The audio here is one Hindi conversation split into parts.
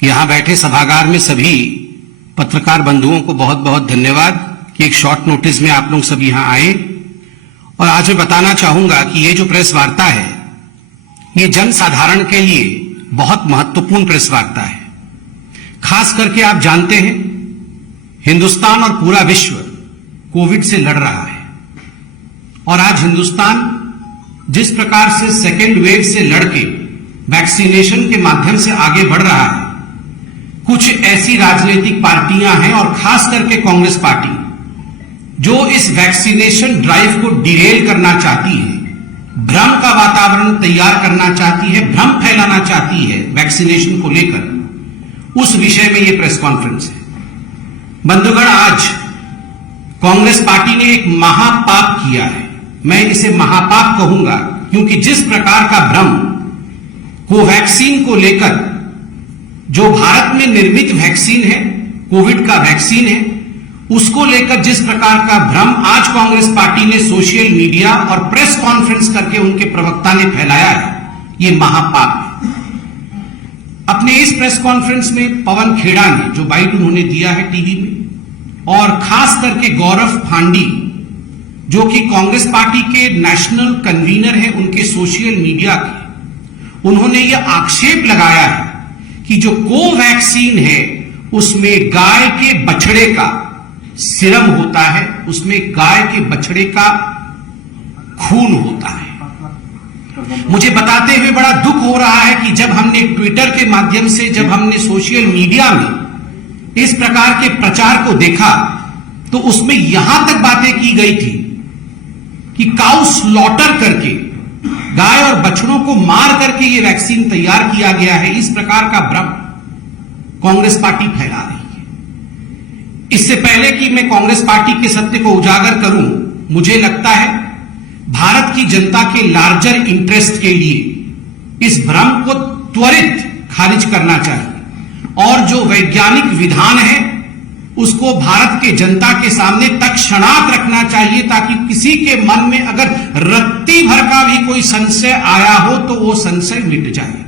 यहां बैठे सभागार में सभी पत्रकार बंधुओं को बहुत बहुत धन्यवाद कि एक शॉर्ट नोटिस में आप लोग सब यहां आए। और आज मैं बताना चाहूंगा कि ये जो प्रेस वार्ता है ये जनसाधारण के लिए बहुत महत्वपूर्ण प्रेस वार्ता है। खास करके आप जानते हैं हिंदुस्तान और पूरा विश्व कोविड से लड़ रहा है और आज हिंदुस्तान जिस प्रकार से सेकेंड वेव से लड़के वैक्सीनेशन के माध्यम से आगे बढ़ रहा है, कुछ ऐसी राजनीतिक पार्टियां हैं और खास करके कांग्रेस पार्टी जो इस वैक्सीनेशन ड्राइव को डिरेल करना चाहती है, भ्रम का वातावरण तैयार करना चाहती है, भ्रम फैलाना चाहती है वैक्सीनेशन को लेकर, उस विषय में यह प्रेस कॉन्फ्रेंस है। बंधुगण, आज कांग्रेस पार्टी ने एक महापाप किया है। मैं इसे महापाप कहूंगा क्योंकि जिस प्रकार का भ्रम कोवैक्सीन को लेकर, जो भारत में निर्मित वैक्सीन है, कोविड का वैक्सीन है, उसको लेकर जिस प्रकार का भ्रम आज कांग्रेस पार्टी ने सोशल मीडिया और प्रेस कॉन्फ्रेंस करके उनके प्रवक्ता ने फैलाया है, यह महापाप है। अपने इस प्रेस कॉन्फ्रेंस में पवन खेड़ा ने जो बाइट उन्होंने दिया है टीवी में, और खास करके गौरव फांडी जो कि कांग्रेस पार्टी के नेशनल कन्वीनर हैं उनके सोशल मीडिया के, उन्होंने यह आक्षेप लगाया है कि जो कोवैक्सीन है उसमें गाय के बछड़े का सीरम होता है, उसमें गाय के बछड़े का खून होता है। मुझे बताते हुए बड़ा दुख हो रहा है कि जब हमने ट्विटर के माध्यम से, जब हमने सोशल मीडिया में इस प्रकार के प्रचार को देखा तो उसमें यहां तक बातें की गई थी कि काउ स्लॉटर करके, गाय और बछड़ों को मार करके यह वैक्सीन तैयार किया गया है। इस प्रकार का भ्रम कांग्रेस पार्टी फैला रही है। इससे पहले कि मैं कांग्रेस पार्टी के सत्य को उजागर करूं, मुझे लगता है भारत की जनता के लार्जर इंटरेस्ट के लिए इस भ्रम को त्वरित खारिज करना चाहिए और जो वैज्ञानिक विधान है उसको भारत के जनता के सामने तत्क्षणात रखना चाहिए ताकि किसी के मन में अगर रत्ती भर का भी कोई संशय आया हो तो वो संशय मिट जाए।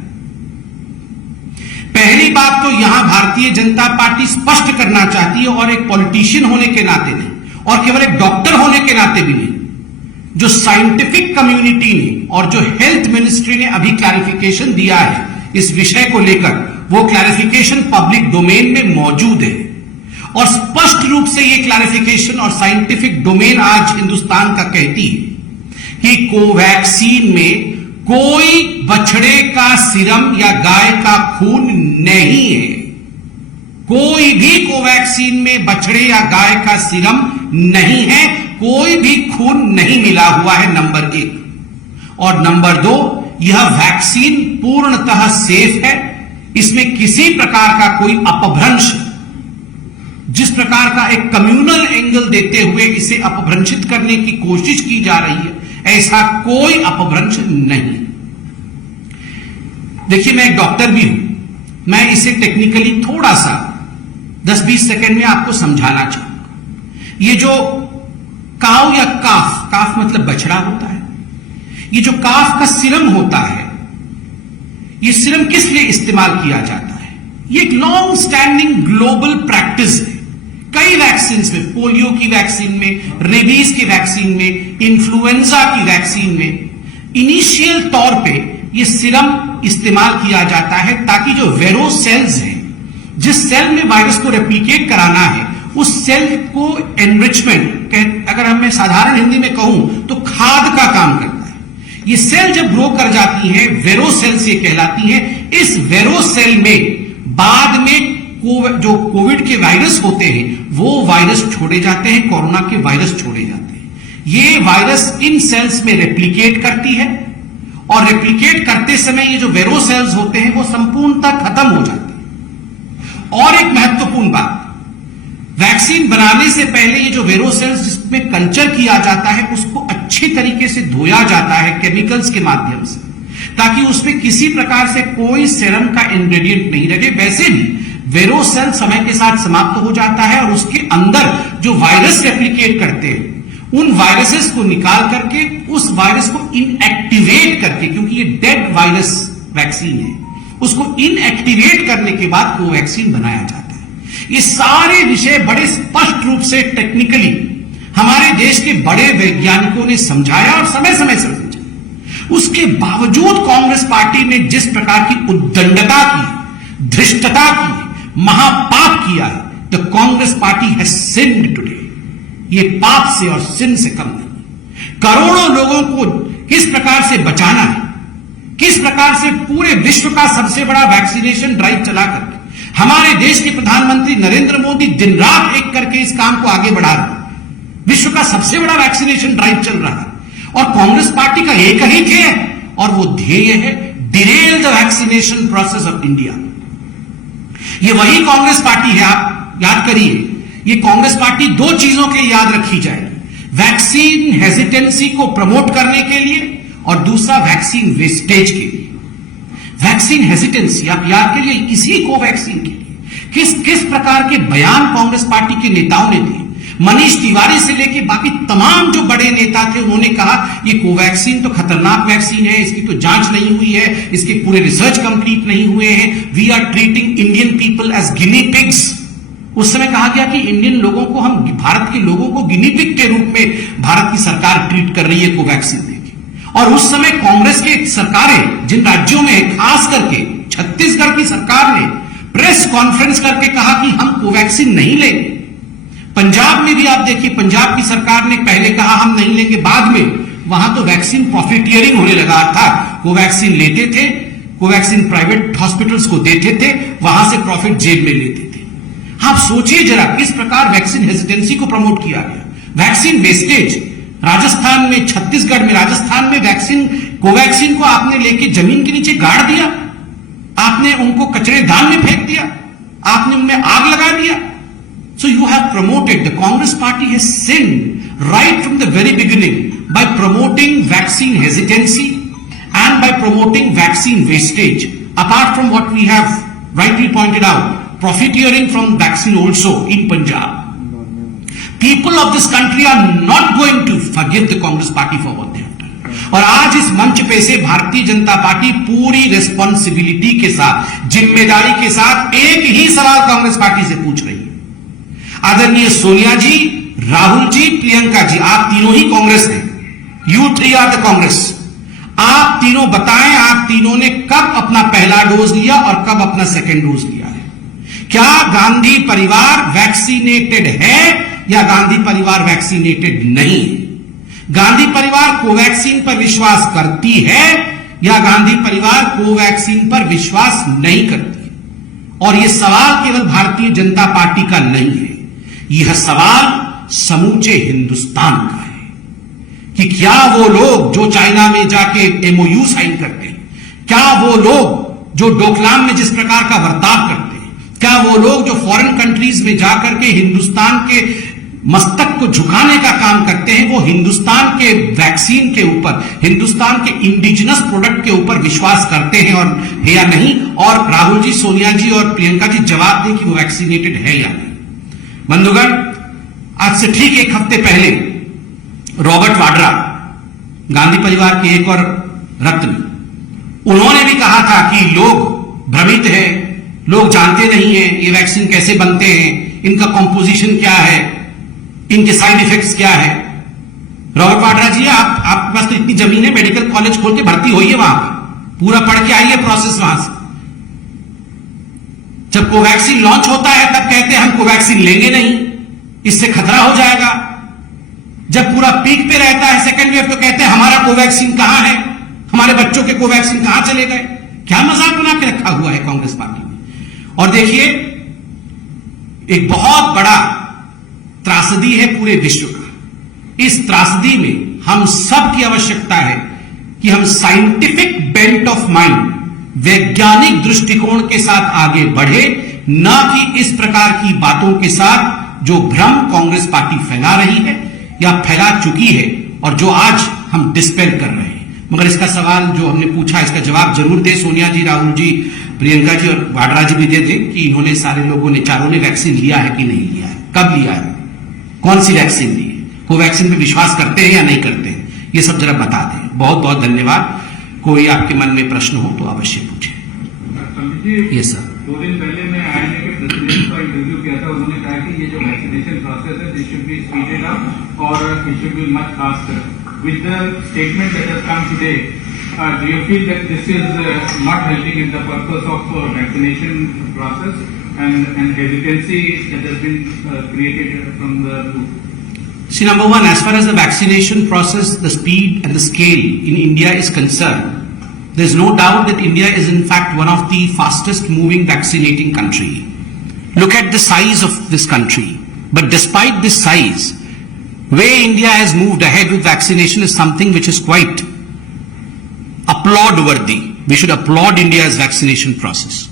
पहली बात तो यहां भारतीय जनता पार्टी स्पष्ट करना चाहती है, और एक पॉलिटिशियन होने के नाते नहीं और केवल एक डॉक्टर होने के नाते भी नहीं, जो साइंटिफिक कम्युनिटी ने और जो हेल्थ मिनिस्ट्री ने अभी क्लैरिफिकेशन दिया है इस विषय को लेकर, वो क्लैरिफिकेशन पब्लिक डोमेन में मौजूद है और स्पष्ट रूप से ये क्लैरिफिकेशन और साइंटिफिक डोमेन आज हिंदुस्तान का कहती है कि कोवैक्सीन में कोई बछड़े का सीरम या गाय का खून नहीं है। कोई भी कोवैक्सीन में बछड़े या गाय का सीरम नहीं है, कोई भी खून नहीं मिला हुआ है, नंबर 1। और नंबर 2, यह वैक्सीन पूर्णतः सेफ है। इसमें किसी प्रकार का कोई अपभ्रंश, जिस प्रकार का एक कम्युनल एंगल देते हुए इसे अपभ्रंशित करने की कोशिश की जा रही है, ऐसा कोई अपभ्रंश नहीं। देखिए, मैं एक डॉक्टर भी हूं, मैं इसे टेक्निकली थोड़ा सा 10-20 सेकंड में आपको समझाना चाहूंगा। ये जो काव या काफ मतलब बछड़ा होता है, ये जो काफ का सीरम होता है, ये सीरम किस लिए इस्तेमाल किया जाता है? ये एक लॉन्ग स्टैंडिंग ग्लोबल प्रैक्टिस है। कई वैक्सीन में, पोलियो की वैक्सीन में, रेबीज की वैक्सीन में, इन्फ्लुएंजा की वैक्सीन में, इनिशियल तौर पे ये सीरम इस्तेमाल किया जाता है ताकि जो वेरो सेल्स हैं, जिस सेल में वायरस को रेप्लिकेट कराना है, उस सेल को एनरिचमेंट, अगर मैं साधारण हिंदी में कहूं तो खाद का काम करता है। ये सेल जब ग्रो कर जाती हैं, वेरो सेल्स ये कहलाती हैं। इस वेरो सेल में बाद में जो कोविड के वायरस होते हैं वो वायरस छोड़े जाते हैं, कोरोना के वायरस छोड़े जाते हैं। ये वायरस इन सेल्स में रेप्लिकेट करती है और रेप्लिकेट करते समय ये जो वेरो सेल्स होते हैं वो संपूर्णतः खत्म हो जाते हैं। और एक महत्वपूर्ण बात, वैक्सीन बनाने से पहले ये जो वेरो सेल्स जिसमें कल्चर किया जाता है उसको अच्छी तरीके से धोया जाता है केमिकल्स के माध्यम से, ताकि उसमें किसी प्रकार से कोई सेरम का इंग्रेडिएंट नहीं रहे। वैसे भी वेरो सेल समय के साथ समाप्त हो जाता है और उसके अंदर जो वायरस रेप्लिकेट करते हैं उन वायरसेस को निकाल करके, उस वायरस को इनएक्टिवेट करके, क्योंकि ये डेड वायरस वैक्सीन है, उसको इनएक्टिवेट करने के बाद कोवैक्सीन बनाया जाता है। ये सारे विषय बड़े स्पष्ट रूप से टेक्निकली हमारे देश के बड़े वैज्ञानिकों ने समझाया और समय समय से समझाया। उसके बावजूद कांग्रेस पार्टी ने जिस प्रकार की उद्दंडता की, धृष्टता की, महापाप किया है, the Congress party has sinned today. ये पाप से और सिन से कम नहीं। करोड़ों लोगों को किस प्रकार से बचाना है, किस प्रकार से पूरे विश्व का सबसे बड़ा वैक्सीनेशन ड्राइव चला करके हमारे देश के प्रधानमंत्री नरेंद्र मोदी दिन रात एक करके इस काम को आगे बढ़ा रहे हैं। विश्व का सबसे बड़ा वैक्सीनेशन ड्राइव चल रहा है और कांग्रेस पार्टी का एक ही ध्येय है और वो ध्येय है Daryl the vaccination process of India. ये वही कांग्रेस पार्टी है, आप याद करिए, ये कांग्रेस पार्टी दो चीजों के याद रखी जाएगी, वैक्सीन हेजिटेंसी को प्रमोट करने के लिए और दूसरा वैक्सीन वेस्टेज के लिए। वैक्सीन हेजिटेंसी आप याद करिए, इसी कोवैक्सीन के लिए किस प्रकार के बयान कांग्रेस पार्टी के नेताओं ने दिए। मनीष तिवारी से लेकर बाकी तमाम जो बड़े नेता थे उन्होंने कहा ये कोवैक्सीन तो खतरनाक वैक्सीन है, इसकी तो जांच नहीं हुई है, इसके पूरे रिसर्च कंप्लीट नहीं हुए हैं, we are treating Indian people as guinea pigs. उस समय कहा गया कि इंडियन लोगों को, हम भारत के लोगों को गिनी पिग के रूप में भारत की सरकार ट्रीट कर रही है कोवैक्सीन देके। और उस समय कांग्रेस की सरकारें जिन राज्यों में, खास करके छत्तीसगढ़ की सरकार ने प्रेस कॉन्फ्रेंस करके कहा कि हम कोवैक्सीन नहीं लेंगे। पंजाब में भी आप देखिए, पंजाब की सरकार ने पहले कहा हम नहीं लेंगे, बाद में वहां तो वैक्सीन प्रॉफिटियरिंग होने लगा था। कोवैक्सीन लेते थे, कोवैक्सीन प्राइवेट हॉस्पिटल्स को देते थे, वहां से प्रॉफिट जेब में लेते थे। आप सोचिए जरा किस प्रकार वैक्सीन हेजिटेंसी को प्रमोट किया गया। वैक्सीन वेस्टेज, राजस्थान में, छत्तीसगढ़ में, राजस्थान में वैक्सीन, कोवैक्सीन को आपने लेके जमीन के नीचे गाड़ दिया, आपने उनको कचरेदान में फेंक दिया, आपने उनमें आग लगा दिया। So you have promoted, the Congress party has sinned right from the very beginning by promoting vaccine hesitancy and by promoting vaccine wastage. Apart from what we have rightly pointed out, profiteering from vaccine also in Punjab. People of this country are not going to forgive the Congress party for what they have done. और आज इस मंच पे से भारतीय जनता पार्टी पूरी रिस्पॉन्सिबिलिटी के साथ, जिम्मेदारी के साथ एक ही सवाल कांग्रेस पार्टी से पूछ रही है। आदरणीय सोनिया जी, राहुल जी, प्रियंका जी, आप तीनों ही कांग्रेस हैं। You three are the Congress. आप तीनों बताएं, आप तीनों ने कब अपना पहला डोज लिया और कब अपना सेकेंड डोज लिया है? क्या गांधी परिवार वैक्सीनेटेड है या गांधी परिवार वैक्सीनेटेड नहीं? गांधी परिवार कोवैक्सीन पर विश्वास करती है या गांधी परिवार कोवैक्सीन पर विश्वास नहीं करती? और यह सवाल केवल भारतीय जनता पार्टी का नहीं है, यह सवाल समूचे हिंदुस्तान का है कि क्या वो लोग जो चाइना में जाके एमओयू साइन करते हैं, क्या वो लोग जो डोकलाम में जिस प्रकार का बर्ताव करते हैं, क्या वो लोग जो फॉरेन कंट्रीज में जाकर के हिंदुस्तान के मस्तक को झुकाने का काम करते हैं, वो हिंदुस्तान के वैक्सीन के ऊपर, हिंदुस्तान के इंडिजिनस प्रोडक्ट के ऊपर विश्वास करते हैं और है या नहीं? और राहुल जी, सोनिया जी और प्रियंका जी जवाब दें कि वो वैक्सीनेटेड है या नहीं। बंधुगण, आज से ठीक एक हफ्ते पहले रॉबर्ट वाड्रा, गांधी परिवार के एक और रत्न, उन्होंने भी कहा था कि लोग भ्रमित हैं, लोग जानते नहीं हैं ये वैक्सीन कैसे बनते हैं, इनका कॉम्पोजिशन क्या है, इनके साइड इफेक्ट्स क्या है। रॉबर्ट वाड्रा जी, आपके पास तो इतनी जमीन है, मेडिकल कॉलेज खोल के भर्ती होइए, वहां पर पूरा पढ़ के आइए प्रोसेस वहां से। जब कोवैक्सीन लॉन्च होता है तब कहते हैं हम कोवैक्सीन लेंगे नहीं, इससे खतरा हो जाएगा। जब पूरा पीक पे रहता है सेकेंड वेव तो कहते हैं हमारा कोवैक्सीन कहां है, हमारे बच्चों के कोवैक्सीन कहां चले गए। क्या मजाक बना के रखा हुआ है कांग्रेस पार्टी ने। और देखिए, एक बहुत बड़ा त्रासदी है पूरे विश्व का। इस त्रासदी में हम सब की आवश्यकता है कि हम साइंटिफिक बेंट ऑफ माइंड, वैज्ञानिक दृष्टिकोण के साथ आगे बढ़े, न कि इस प्रकार की बातों के साथ जो भ्रम कांग्रेस पार्टी फैला रही है या फैला चुकी है और जो आज हम डिस्पेल कर रहे हैं। मगर इसका सवाल जो हमने पूछा, इसका जवाब जरूर दे सोनिया जी, राहुल जी, प्रियंका जी और वाड्रा जी भी दे दें कि इन्होंने, सारे लोगों ने, चारों ने वैक्सीन लिया है कि नहीं लिया है, कब लिया है, कौन सी वैक्सीन ली है, कोवैक्सीन पे विश्वास करते हैं या नहीं करते हैं, ये सब जरा बता दें। बहुत बहुत धन्यवाद। कोई आपके मन में प्रश्न हो तो अवश्य पूछें। यस सर, 2 दिन पहले मैं IIMA के प्रेसिडेंट का इंटरव्यू किया था। उन्होंने कहा कि ये जो वैक्सीनेशन प्रोसेस है this should be speeded up और it should be much faster. With the statement that has come today, do you feel that this is not helping in the purpose of vaccination process and hesitancy that has been created from the group? see, number one, as far as the vaccination process, the speed and the scale in India is concerned, there's no doubt that India is in fact one of the fastest moving vaccinating country. Look at the size of this country. But despite this size, way India has moved ahead with vaccination is something which is quite applaud worthy. We should applaud India's vaccination process.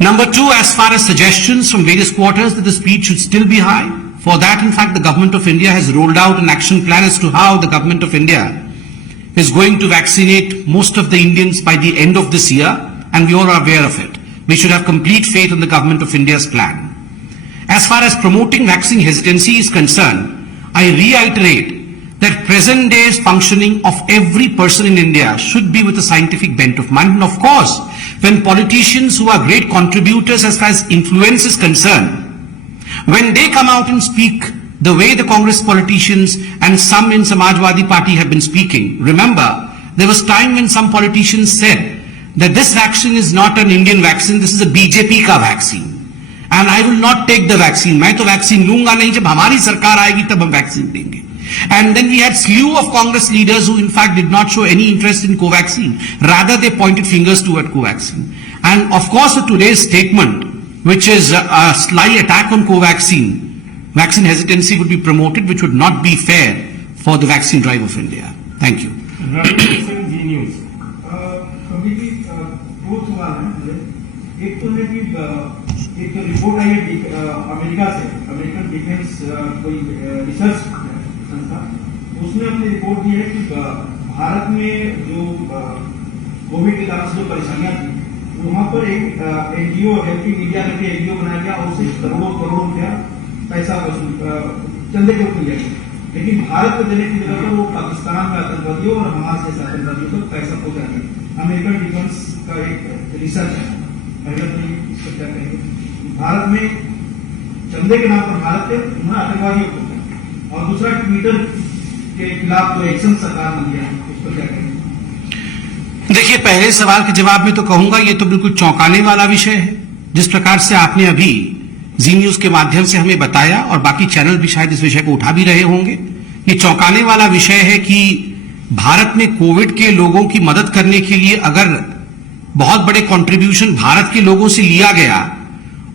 Number two, as far as suggestions from various quarters that the speed should still be high, for that in fact the government of India has rolled out an action plan as to how the government of India is going to vaccinate most of the Indians by the end of this year, and we all are aware of it. We should have complete faith in the government of India's plan. As far as promoting vaccine hesitancy is concerned, I reiterate that present day's functioning of every person in India should be with a scientific bent of mind. And of course, when politicians who are great contributors as far as influence is concerned, when they come out and speak the way the Congress politicians and some in Samajwadi Party have been speaking, remember, there was time when some politicians said that this vaccine is not an Indian vaccine, this is a BJP का vaccine. And I will not take the vaccine. मैं तो vaccine लूंगा नहीं, जब हमारी सरकार आएगी तब हम vaccine देंगे. And then we had slew of Congress leaders who in fact did not show any interest in Covaxin. Rather they pointed fingers toward Covaxin. And of course today's statement, which is a sly attack on Covaxin, vaccine hesitancy would be promoted, which would not be fair for the vaccine drive of India. Thank you. दो सवाल हैं। एक तो है कि एक रिपोर्ट आई है अमेरिका से, अमेरिकन डिफेंस कोई रिसर्च संस्था, उसने अपनी रिपोर्ट दी है कि भारत में जो कोविड के कारण से जो परेशानियां थी, वहां पर एक एनजीओ हेल्पिंग इंडिया करके एनजीओ बनाया गया और उसे करोड़ों रुपया पैसा चंदे के ऊपर लिया गया। लेकिन भारत को देने की जगह पर वो पाकिस्तान में आतंकवादियों और हमास जैसे आतंकवादियों को पैसा पहुंचा दिया। अमेरिकन डिफेंस का एक रिसर्च है, पहले तो इसको क्या कहेंगे, भारत में चंदे के नाम पर भारत के उन्होंने आतंकवादियों को, और दूसरा ट्विटर के खिलाफ जो एक्शन सरकार ने लिया उस पर क्या कहेंगे? देखिए, पहले सवाल के जवाब में तो कहूंगा ये तो बिल्कुल चौंकाने वाला विषय है। जिस प्रकार से आपने अभी जी न्यूज के माध्यम से हमें बताया और बाकी चैनल भी शायद इस विषय को उठा भी रहे होंगे, ये चौंकाने वाला विषय है कि भारत में कोविड के लोगों की मदद करने के लिए अगर बहुत बड़े कंट्रीब्यूशन भारत के लोगों से लिया गया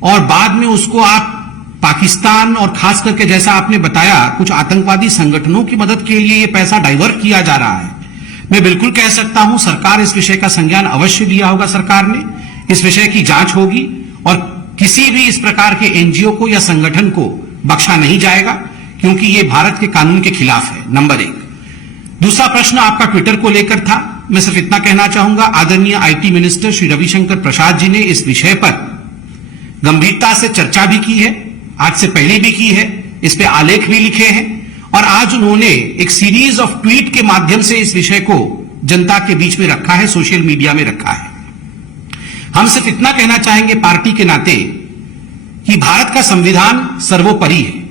और बाद में उसको आप पाकिस्तान और खास करके जैसा आपने बताया कुछ आतंकवादी संगठनों की मदद के लिए ये पैसा डाइवर्ट किया जा रहा है, मैं बिल्कुल कह सकता हूं सरकार इस विषय का संज्ञान अवश्य लिया होगा। सरकार ने इस विषय की जांच होगी और किसी भी इस प्रकार के एनजीओ को या संगठन को बख्शा नहीं जाएगा, क्योंकि ये भारत के कानून के खिलाफ है, नंबर एक। दूसरा प्रश्न आपका ट्विटर को लेकर था। मैं सिर्फ इतना कहना चाहूंगा, आदरणीय आईटी मिनिस्टर श्री रविशंकर प्रसाद जी ने इस विषय पर गंभीरता से चर्चा भी की है, आज से पहले भी की है, इस पे आलेख भी लिखे हैं और आज उन्होंने एक सीरीज ऑफ ट्वीट के माध्यम से इस विषय को जनता के बीच में रखा है, सोशल मीडिया में रखा है। हम सिर्फ इतना कहना चाहेंगे पार्टी के नाते कि भारत का संविधान सर्वोपरि है।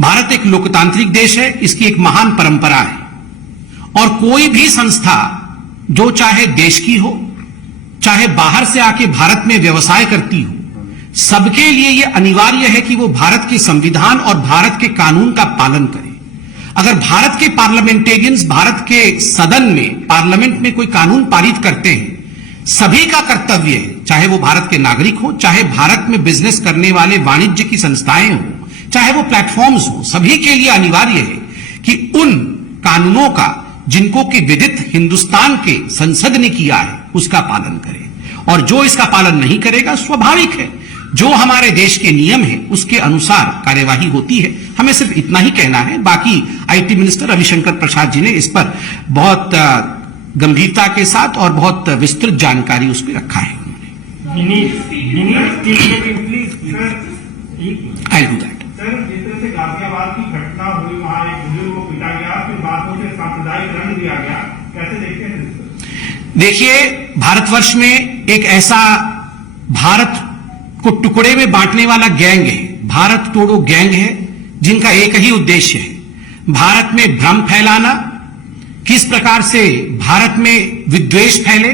भारत एक लोकतांत्रिक देश है, इसकी एक महान परंपरा है और कोई भी संस्था जो चाहे देश की हो चाहे बाहर से आके भारत में व्यवसाय करती हो, सबके लिए यह अनिवार्य है कि वो भारत के संविधान और भारत के कानून का पालन करे। अगर भारत के पार्लियामेंटेरियंस भारत के सदन में पार्लियामेंट में कोई कानून पारित करते हैं, सभी का कर्तव्य है, चाहे वो भारत के नागरिक हो, चाहे भारत में बिजनेस करने वाले वाणिज्य की संस्थाएं हो, चाहे वो प्लेटफॉर्म्स हो, सभी के लिए अनिवार्य है कि उन कानूनों का जिनको कि विदित हिंदुस्तान के संसद ने किया है उसका पालन करे। और जो इसका पालन नहीं करेगा, स्वाभाविक है, जो हमारे देश के नियम है उसके अनुसार कार्यवाही होती है। हमें सिर्फ इतना ही कहना है। बाकी आईटी मिनिस्टर रविशंकर प्रसाद जी ने इस पर बहुत गंभीरता के साथ और बहुत विस्तृत जानकारी उस पर रखा है उन्होंने। सर, जिस तरह से गाजियाबाद की घटना हुई, वहां एक बुजुर्ग को पीटा गया, फिर बाद में उसे सांप्रदायिक दंड दिया गया, कैसे देखते हैं? देखिए, भारतवर्ष में एक ऐसा भारत को टुकड़े में बांटने वाला गैंग है, भारत तोड़ो गैंग है, जिनका एक ही उद्देश्य है, भारत में भ्रम फैलाना, किस प्रकार से भारत में विद्वेष फैले,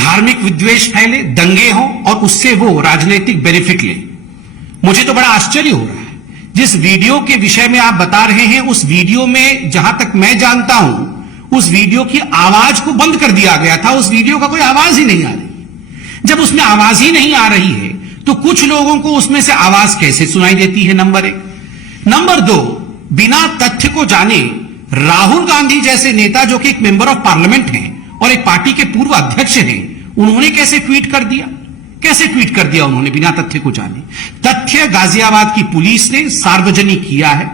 धार्मिक विद्वेष फैले, दंगे हो और उससे वो राजनीतिक बेनिफिट ले। मुझे तो बड़ा आश्चर्य हो रहा है, जिस वीडियो के विषय में आप बता रहे हैं, उस वीडियो में जहां तक मैं जानता हूं, उस वीडियो की आवाज को बंद कर दिया गया था। उस वीडियो का कोई आवाज ही नहीं आ रही। जब उसमें आवाज ही नहीं आ रही है तो कुछ लोगों को उसमें से आवाज कैसे सुनाई देती है? नंबर 1। नंबर 2, बिना तथ्य को जाने राहुल गांधी जैसे नेता, जो कि एक मेंबर ऑफ पार्लियामेंट हैं और एक पार्टी के पूर्व अध्यक्ष हैं, उन्होंने कैसे ट्वीट कर दिया? कैसे ट्वीट कर दिया उन्होंने बिना तथ्य को जाने? तथ्य गाजियाबाद की पुलिस ने सार्वजनिक किया है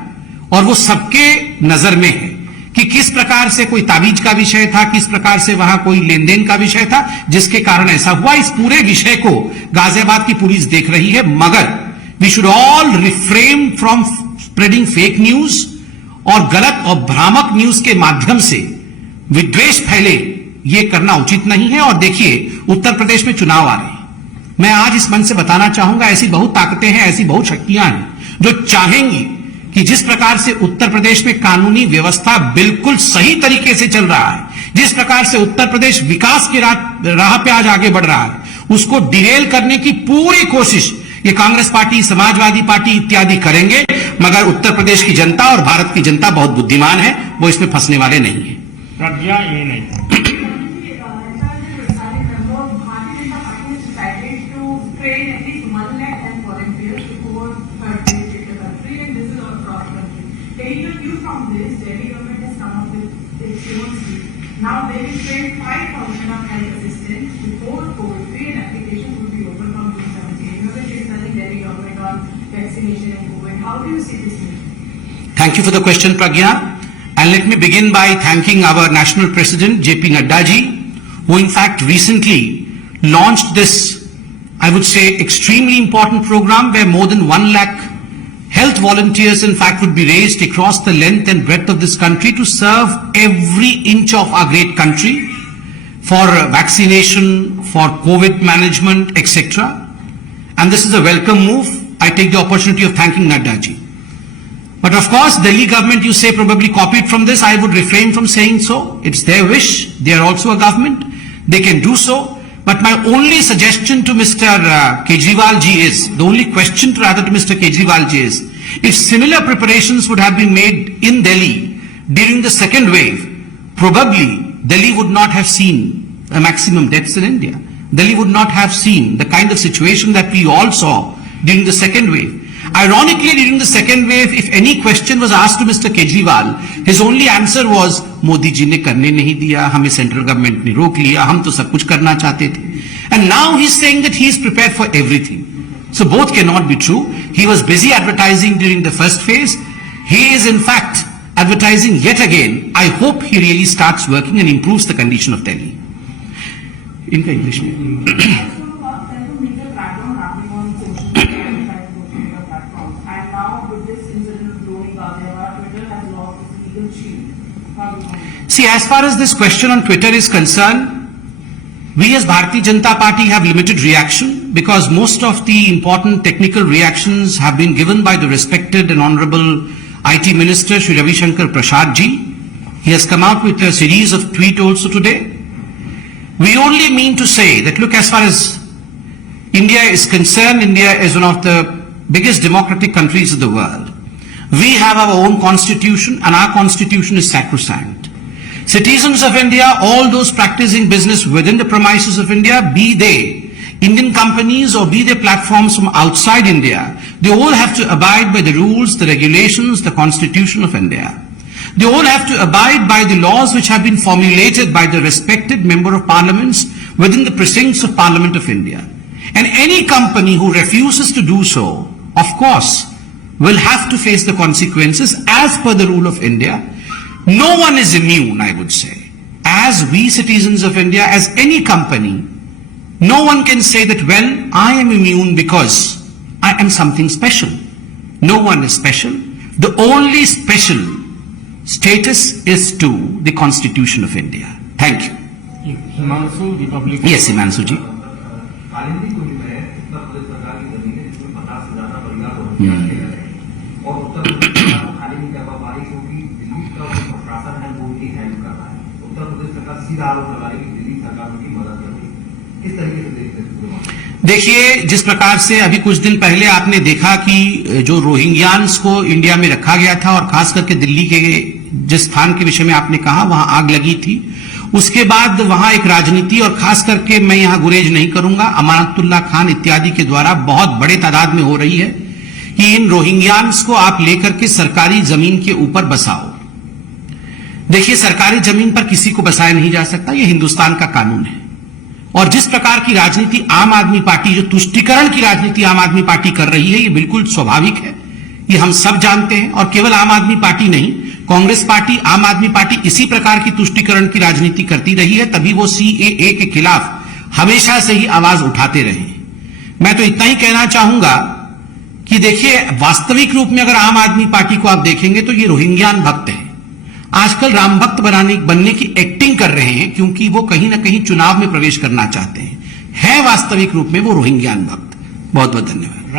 और वो सबके नजर में है कि किस प्रकार से कोई ताबीज का विषय था, किस प्रकार से वहां कोई लेन देन का विषय था, जिसके कारण ऐसा हुआ। इस पूरे विषय को गाजियाबाद की पुलिस देख रही है, मगर we should all refrain from spreading fake news और गलत और भ्रामक न्यूज के माध्यम से विद्वेष फैले, यह करना उचित नहीं है। और देखिए, उत्तर प्रदेश में चुनाव आ रहे हैं। मैं आज इस मंच से बताना चाहूंगा, ऐसी बहुत ताकतें हैं, ऐसी बहुत शक्तियां हैं जो चाहेंगी कि जिस प्रकार से उत्तर प्रदेश में कानूनी व्यवस्था बिल्कुल सही तरीके से चल रहा है, जिस प्रकार से उत्तर प्रदेश विकास की राह पे आज आगे बढ़ रहा है, उसको डिरेल करने की पूरी कोशिश ये कांग्रेस पार्टी, समाजवादी पार्टी इत्यादि करेंगे। मगर उत्तर प्रदेश की जनता और भारत की जनता बहुत बुद्धिमान है, वो इसमें फंसने वाले नहीं है। प्रज्ञा ये नहीं Now they will train 5,000 of health assistants before COVID-free and applications will be open from June 17. You know that there is nothing Delhi government on vaccination and COVID. How do you see this movement? Thank you for the question, Pragya. And let me begin by thanking our National President, JP Nadda ji, who in fact recently launched this, I would say, extremely important program where more than 1 lakh health volunteers in fact would be raised across the length and breadth of this country to serve every inch of our great country for vaccination, for COVID management, etc. And this is a welcome move. I take the opportunity of thanking Nadda ji. But of course, Delhi government, you say, probably copied from this. I would refrain from saying so. It's their wish. They are also a government. They can do so. But my only suggestion to Mr. Kejriwal ji is, the only question rather to Mr. Kejriwal ji is, if similar preparations would have been made in Delhi during the second wave, probably Delhi would not have seen a maximum deaths in India. Delhi would not have seen the kind of situation that we all saw during the second wave. Ironically, during the second wave, if any question was asked to Mr. Kejriwal, his only answer was, Modi ji ने करने नहीं दिया, हमें सेंट्रल गवर्नमेंट ने रोक लिया, हम तो सब कुछ करना चाहते थे. And now he's saying that he is prepared for everything. So both cannot be true. He was busy advertising during the first phase. He is in fact advertising yet again. I hope he really starts working and improves the condition of Delhi. इनका इंग्लिश में See, as far as this question on Twitter is concerned, we as Bharatiya Janata Party have limited reaction because most of the important technical reactions have been given by the respected and honorable IT Minister Shri Ravi Shankar Prasad ji. He has come out with a series of tweets also today. We only mean to say that, look, as far as India is concerned, India is one of the biggest democratic countries of the world. We have our own constitution and our constitution is sacrosanct. Citizens of India, all those practicing business within the premises of India, be they Indian companies or be they platforms from outside India, they all have to abide by the rules, the regulations, the constitution of India. They all have to abide by the laws which have been formulated by the respected member of parliaments within the precincts of Parliament of India. And any company who refuses to do so, of course, will have to face the consequences as per the rule of India. No one is immune, I would say. As we citizens of India, as any company, no one can say that, well, I am immune because I am something special. No one is special. The only special status is to the Constitution of India. Thank you. Himanshu Republic yes Himanshu ji. Kalindi Kunj में उत्तर प्रदेश सरकार की जमीन है जिसमें 50 से ज्यादा परिवार रोहिंग्या रह रहे हैं और उत्तर प्रदेश सरकार को खाली नहीं करवा पा रही क्योंकि दिल्ली का जो प्रशासन है वो उनकी हेल्प कर रहा है। उत्तर प्रदेश सरकार सीधा आरोप लगा रही है कि दिल्ली सरकार उनकी मदद कर रही है। किस तरीके से देखते हैं? देखिए, जिस प्रकार से अभी कुछ दिन पहले आपने देखा कि जो रोहिंग्यान्स को इंडिया में रखा गया था और खास करके दिल्ली के जिस स्थान के विषय में आपने कहा वहां आग लगी थी, उसके बाद वहां एक राजनीति और खास करके मैं यहां गुरेज नहीं करूंगा, अमानतुल्लाह खान इत्यादि के द्वारा बहुत बड़े तादाद में हो रही है कि इन रोहिंग्यान्स को आप लेकर के सरकारी जमीन के ऊपर बसाओ। देखिए, सरकारी जमीन पर किसी को बसाया नहीं जा सकता, यह हिंदुस्तान का कानून है। और जिस प्रकार की राजनीति आम आदमी पार्टी, जो तुष्टीकरण की राजनीति आम आदमी पार्टी कर रही है, ये बिल्कुल स्वाभाविक है, ये हम सब जानते हैं। और केवल आम आदमी पार्टी नहीं, कांग्रेस पार्टी, आम आदमी पार्टी इसी प्रकार की तुष्टीकरण की राजनीति करती रही है, तभी वो सीएए के खिलाफ हमेशा से ही आवाज उठाते रहे। मैं तो इतना ही कहना चाहूंगा कि देखिए, वास्तविक रूप में अगर आम आदमी पार्टी को आप देखेंगे तो ये रोहिंग्यान भक्त है। आजकल राम भक्त बनने की एक्टिंग कर रहे हैं क्योंकि वो कहीं ना कहीं चुनाव में प्रवेश करना चाहते हैं। है वास्तविक रूप में वो रोहिंग्यान भक्त। बहुत बहुत धन्यवाद।